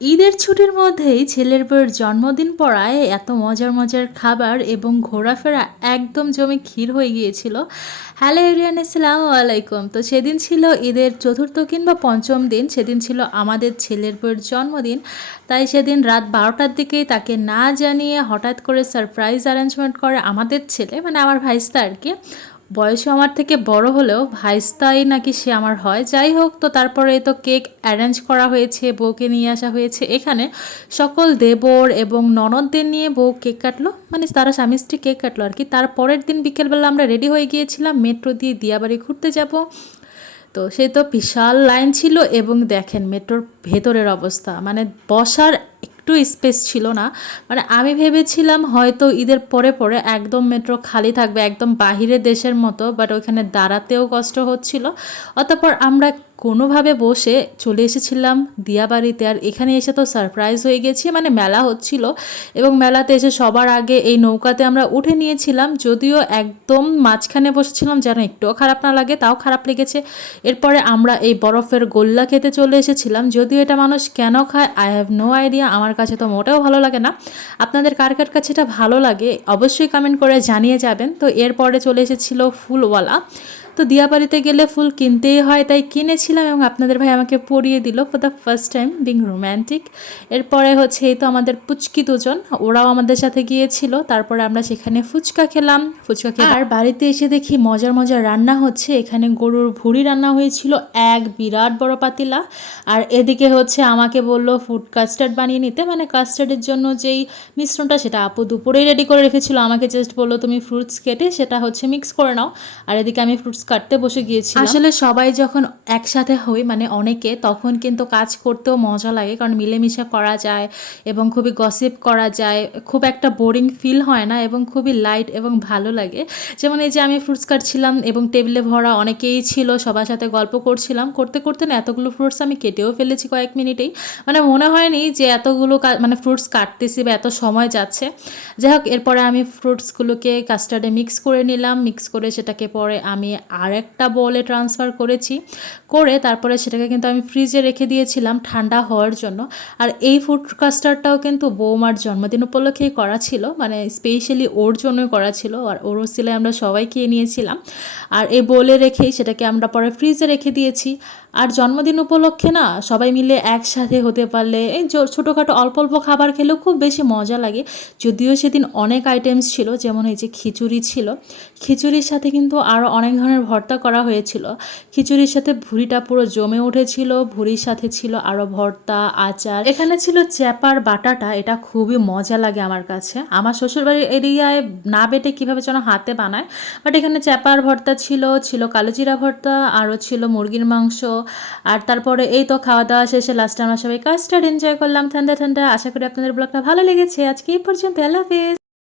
ঈদের ছুটির মধ্যেই ছেলের বউয়ের জন্মদিন পড়ায় এত মজার মজার খাবার এবং ঘোরাফেরা একদম জমে ক্ষীর হয়ে গিয়েছিল। হ্যালো এরিয়ান, আসসালামু আলাইকুম। তো সেদিন ছিল ঈদের চতুর্থ কিংবা পঞ্চম দিন, সেদিন ছিল আমাদের ছেলের বউয়ের জন্মদিন। তাই সেদিন রাত 12টার দিকেই তাকে না জানিয়ে হঠাৎ করে সারপ্রাইজ অ্যারেঞ্জমেন্ট করে আমাদের ছেলে, মানে আমার ভাইস্তা আর কি। বয়সে আমার থেকে বড় হলেও ভাইস্তাই নাকি সে আমার হয়। যাই হোক, তো তারপরে তো কেক অ্যারেঞ্জ করা হয়েছে, বউকে নিয়ে আসা হয়েছে এখানে। সকল দেবর এবং ননদদের নিয়ে বউ কেক কাটলো, মানে তারা স্বামী স্ত্রী কেক কাটলো আর কি। তারপরের দিন বিকেলবেলা আমরা রেডি হয়ে গিয়েছিলাম মেট্রো দিয়ে দিয়াবাড়ি ঘুরতে যাব। তো সে তো বিশাল লাইন ছিল, এবং দেখেন মেট্রোর ভেতরের অবস্থা, মানে বসার একটু স্পেস ছিল না। মানে আমি ভেবেছিলাম হয়তো ঈদের পরে পরে একদম মেট্রো খালি থাকবে, একদম বাহিরের দেশের মতো, বাট ওইখানে দাঁড়াতেও কষ্ট হচ্ছিল। অতঃপর আমরা কোনোভাবে বসে চলে এসেছিলাম দিয়াবাড়িতে। আর এখানে এসে তো সারপ্রাইজ হয়ে গেছি, মানে মেলা হচ্ছিল, এবং মেলাতে এসে সবার আগে এই নৌকাতে আমরা উঠে নিয়েছিলাম। যদিও একদম মাঝখানে বসেছিলাম, যেন একটুও খারাপ না লাগে, তাও খারাপ লেগেছে। এরপরে আমরা এই বরফের গোল্লা খেতে চলে এসেছিলাম। যদিও এটা মানুষ কেন খায় আই হ্যাভ নো আইডিয়া, আমার কাছে তো মোটেও ভালো লাগে না। আপনাদের কার কার কাছে এটা ভালো লাগে অবশ্যই কমেন্ট করে জানিয়ে যাবেন। তো এরপরে চলে এসেছিল ফুলওয়ালা। তো দিয়াবাড়িতে গেলে ফুল কিনতেই হয়, তাই কিনেছিলাম, এবং আপনাদের ভাই আমাকে পরিয়ে দিল for the first time being romantic. এরপরে হচ্ছে এই তো আমাদের পুচকি দুজন, ওরাও আমাদের সাথে গিয়েছিল। তারপরে আমরা সেখানে ফুচকা খেলাম, ফুচকা খেয়ে আর বাড়িতে এসে দেখি মজার মজার রান্না হচ্ছে। এখানে গরুর ভুঁড়ি রান্না হয়েছিল এক বিরাট বড় পাতিলা। আর এদিকে হচ্ছে আমাকে বললো ফুড কাস্টার্ড বানিয়ে নিতে, মানে কাস্টার্ডের জন্য যেই মিশ্রণটা সেটা আপু দুপুরেই রেডি করে রেখেছিল। আমাকে জাস্ট বললো তুমি ফ্রুটস কেটে সেটা হচ্ছে মিক্স করে নাও। আর এদিকে আমি ফ্রুটস কাটতে বসে গিয়েছি। আসলে সবাই যখন একসাথে হই, মানে অনেকে, তখন কিন্তু কাজ করতেও মজা লাগে, কারণ মিলেমিশে করা যায় এবং খুবই গসিপ করা যায়, খুব একটা বোরিং ফিল হয় না, এবং খুবই লাইট এবং ভালো লাগে। যেমন এই যে আমি ফ্রুটস কাটছিলাম এবং টেবিলে ভরা অনেকেই ছিল, সবার সাথে গল্প করছিলাম, করতে করতে না এতগুলো ফ্রুটস আমি কেটেও ফেলেছি কয়েক মিনিটেই। মানে মনে হয়নি যে এতগুলো মানে ফ্রুটস কাটতেছি বা এত সময় যাচ্ছে। যাই হোক, এরপরে আমি ফ্রুটসগুলোকে কাস্টার্ডে মিক্স করে নিলাম, মিক্স করে সেটাকে পরে আমি আরেকটা বলে ট্রান্সফার করেছি, করে তারপরে সেটাকে কিন্তু আমি ফ্রিজে রেখে দিয়েছিলাম ঠান্ডা হওয়ার জন্য। আর এই ফুড কাস্টার্ডটাও কিন্তু বৌমার জন্মদিন উপলক্ষেই করা ছিল, মানে স্পেশালি ওর জন্যই করা ছিল, আর ওরও সিলে আমরা সবাই খেয়ে নিয়েছিলাম। আর এই বলে রেখেই সেটাকে আমরা পরে ফ্রিজে রেখে দিয়েছি। আর জন্মদিন উপলক্ষে না সবাই মিলে একসাথে হতে পারলে এই ছোটোখাটো অল্প অল্প খাবার খেলেও খুব বেশি মজা লাগে। যদিও সেদিন অনেক আইটেমস ছিল, যেমন এই যে খিচুড়ি ছিল, খিচুড়ির সাথে কিন্তু আরও অনেক ধরনের ভর্তা করা হয়েছিল। খিচুড়ির সাথে ভুড়িটা পুরো জমে উঠেছিল, ভুড়ির সাথে ছিল আরও ভর্তা, আচার। এখানে ছিল চ্যাপার বাটাটা, এটা খুবই মজা লাগে আমার কাছে। আমার শ্বশুরবাড়ির এরিয়ায় না বেটে কীভাবে যেন হাতে বানায়, বাট এখানে চ্যাপার ভর্তা ছিল, ছিল কালোজিরা ভর্তা, আরও ছিল মুরগির মাংস। আর তারপরে এই তো খাওয়া দাওয়া শেষে লাস্টে আমরা সবাই কাস্টার্ড এনজয় করলাম ঠান্ডা ঠান্ডা। আশা করি আপনাদের ব্লগটা ভালো লেগেছে। আজকে এই পর্যন্ত, আল্লাহ হাফেজ।